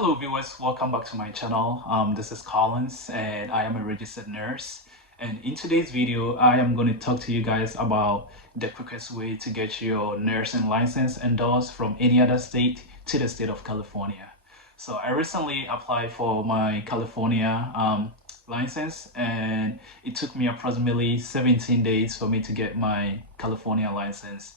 Hello viewers, welcome back to my channel. This is Collins and I am a registered nurse. And in today's video, I am going to talk to you guys about the quickest way to get your nursing license endorsed from any other state to the state of California. So I recently applied for my California license, and it took me approximately 17 days for me to get my California license.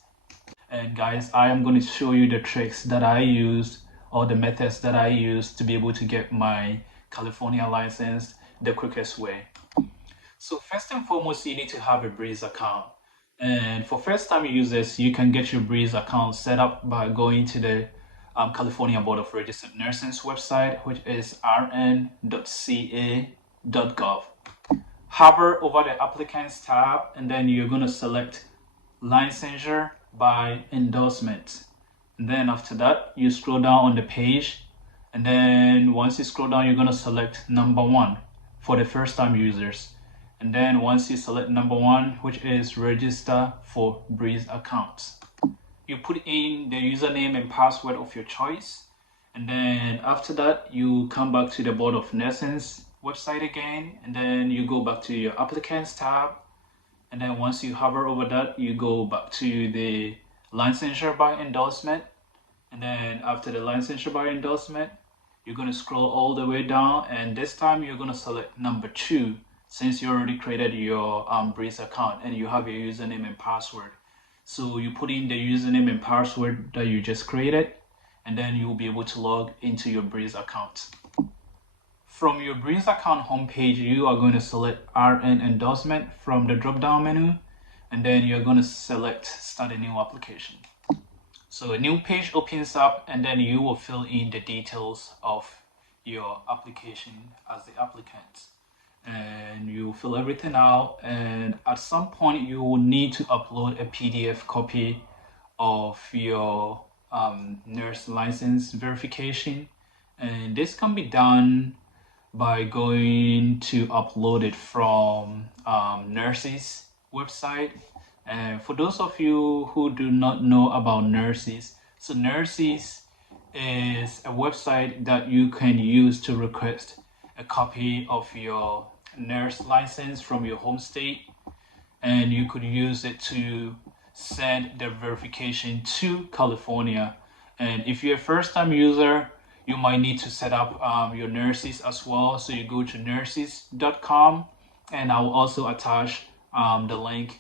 And guys, I am going to show you the tricks that I used or the methods that I used to be able to get my California license the quickest way. So first and foremost, you need to have a Breeze account. And for first time users, you can get your Breeze account set up by going to the California Board of Registered Nursing's website, which is rn.ca.gov. Hover over the applicants tab, and then you're going to select licensure by endorsement. And then after that, you scroll down on the page, and then once you scroll down, you're going to select number 1 for the first time users. And then once you select number 1, which is register for Breeze accounts, you put in the username and password of your choice. And then after that, you come back to the Board of Nursing's website again, and then you go back to your applicants tab. And then once you hover over that, you go back to the licensure by endorsement. And then after the licensure by endorsement, you're going to scroll all the way down, and this time you're going to select number 2, since you already created your Breeze account and you have your username and password. So you put in the username and password that you just created, and then you'll be able to log into your Breeze account. From your Breeze account homepage, you are going to select RN endorsement from the drop-down menu, and then you're going to select start a new application. So a new page opens up, and then you will fill in the details of your application as the applicant. And you fill everything out, and at some point you will need to upload a PDF copy of your nurse license verification. And this can be done by going to upload it from Nurses website. And for those of you who do not know about Nurses, so Nurses is a website that you can use to request a copy of your nurse license from your home state, and you could use it to send the verification to California. And if you're a first-time user, you might need to set up your Nurses as well. So you go to nurses.com, and I will also attach the link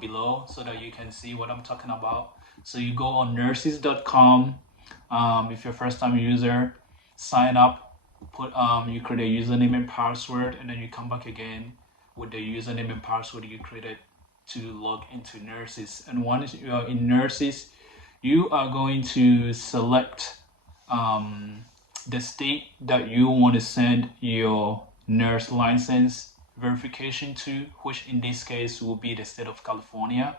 below so that you can see what I'm talking about. So you go on nurses.com. If you're a first-time user, sign up, put you create a username and password, and then you come back again with the username and password you created to log into Nurses. And once you are in Nurses, you are going to select the state that you want to send your nurse license verification to, which in this case will be the state of California.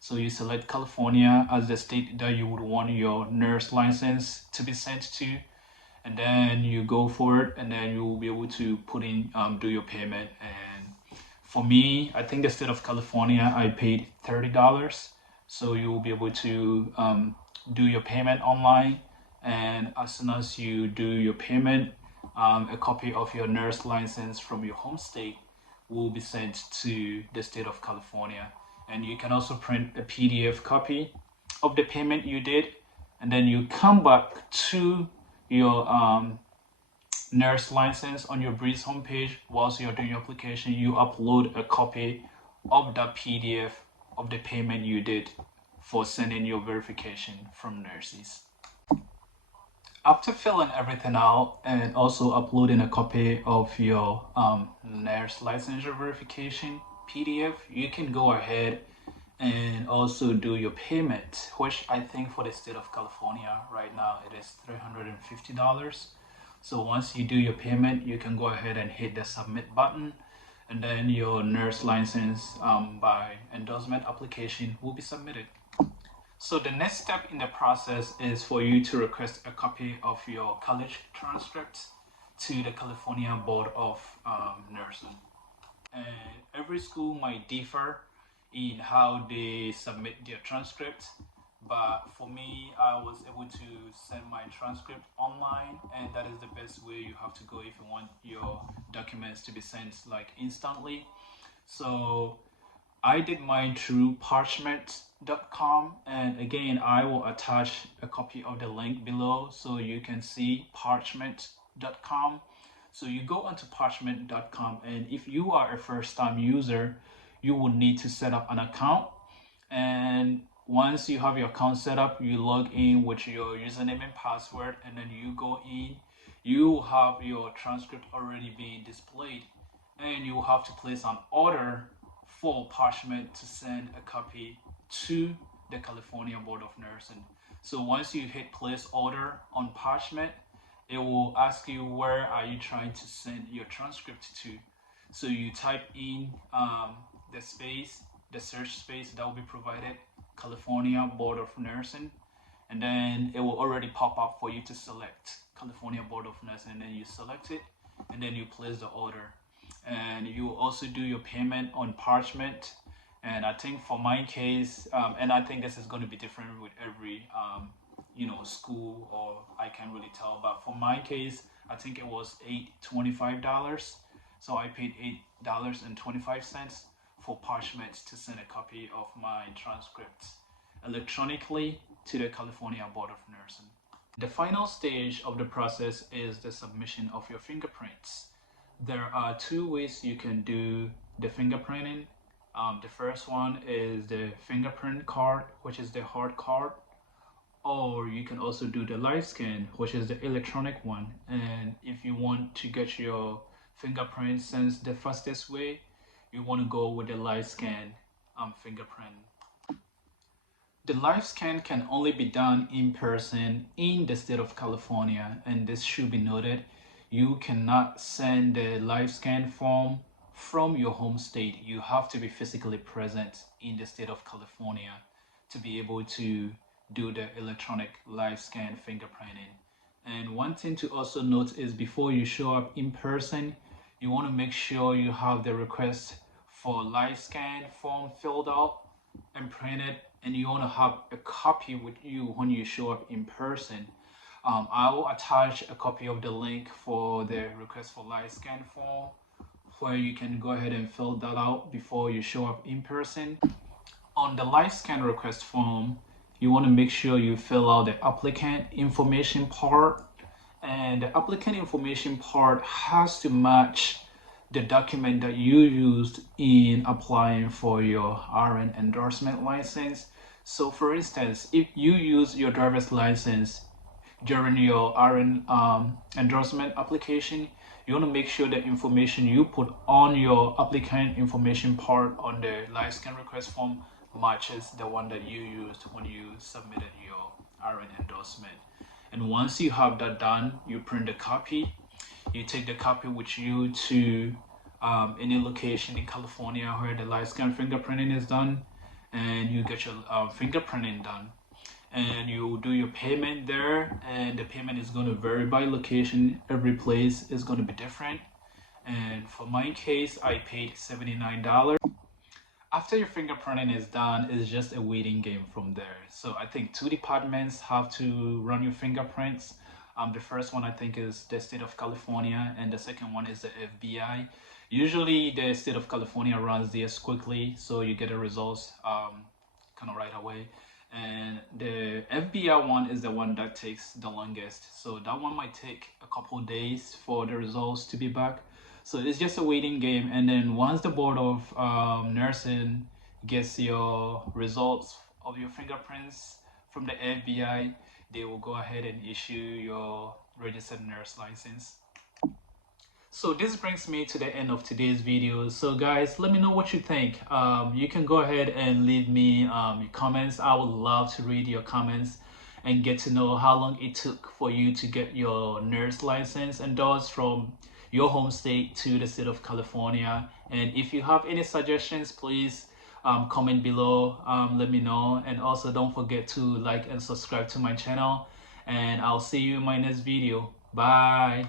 So you select California as the state that you would want your nurse license to be sent to, and then you go for it, and then you will be able to put in do your payment. And for me, I think the state of California, I paid $30. So you will be able to do your payment online, and as soon as you do your payment, a copy of your nurse license from your home state will be sent to the state of California. And you can also print a PDF copy of the payment you did, and then you come back to your nurse license on your Breeze homepage. Whilst you're doing your application, you upload a copy of that PDF of the payment you did for sending your verification from Nurses. After filling everything out and also uploading a copy of your nurse licensure verification PDF, you can go ahead and also do your payment, which I think for the state of California right now it is $350. So once you do your payment, you can go ahead and hit the submit button, and then your nurse license by endorsement application will be submitted. So the next step in the process is for you to request a copy of your college transcript to the California Board of Nursing. And every school might differ in how they submit their transcript, but for me, I was able to send my transcript online, and that is the best way you have to go if you want your documents to be sent like instantly. So I did mine through parchment.com, and again I will attach a copy of the link below so you can see parchment.com. So you go onto parchment.com, and if you are a first-time user, you will need to set up an account. And once you have your account set up, you log in with your username and password, and then you go in. You will have your transcript already being displayed, and you will have to place an order for Parchment to send a copy to the California Board of Nursing. So once you hit place order on Parchment, it will ask you where are you trying to send your transcript to. So you type in the search space that will be provided, California Board of Nursing, and then it will already pop up for you to select California Board of Nursing, and then you select it, and then you place the order. And you will also do your payment on Parchment. And I think for my case, and I think this is going to be different with every school, or I can't really tell, but for my case, I think it was $825. So I paid $8.25 for Parchment to send a copy of my transcript electronically to the California Board of Nursing. The final stage of the process is the submission of your fingerprints. There are two ways you can do the fingerprinting. The first one is the fingerprint card, which is the hard card, or you can also do the live scan, which is the electronic one. And if you want to get your fingerprint sent the fastest way, you want to go with the live scan fingerprint. The live scan can only be done in person in the state of California, and this should be noted. You cannot send the live scan form from your home state. You have to be physically present in the state of California to be able to do the electronic live scan fingerprinting. And one thing to also note is before you show up in person, you want to make sure you have the request for live scan form filled out and printed, and you want to have a copy with you when you show up in person. I will attach a copy of the link for the request for live scan form, where you can go ahead and fill that out before you show up in person. On the live scan request form, you want to make sure you fill out the applicant information part, and the applicant information part has to match the document that you used in applying for your RN endorsement license. So for instance, if you use your driver's license during your RN endorsement application, you want to make sure the information you put on your applicant information part on the live scan request form matches the one that you used when you submitted your RN endorsement. And once you have that done, you print the copy. You take the copy with you to any location in California where the live scan fingerprinting is done, and you get your fingerprinting done. And you do your payment there, and the payment is going to vary by location. Every place is going to be different. And for my case, I paid $79. After your fingerprinting is done, it's just a waiting game from there. So I think two departments have to run your fingerprints. The first one I think is the state of California, and the second one is the FBI. Usually the state of California runs theirs quickly, so you get the results kind of right away. And the FBI one is the one that takes the longest. So that one might take a couple days for the results to be back. So it's just a waiting game. And then once the Board of Nursing gets your results of your fingerprints from the FBI, they will go ahead and issue your registered nurse license. So this brings me to the end of today's video. So guys, let me know what you think. You can go ahead and leave me your comments. I would love to read your comments and get to know how long it took for you to get your nurse license endorsed from your home state to the state of California. And if you have any suggestions, please comment below. Let me know. And also don't forget to like and subscribe to my channel. And I'll see you in my next video. Bye.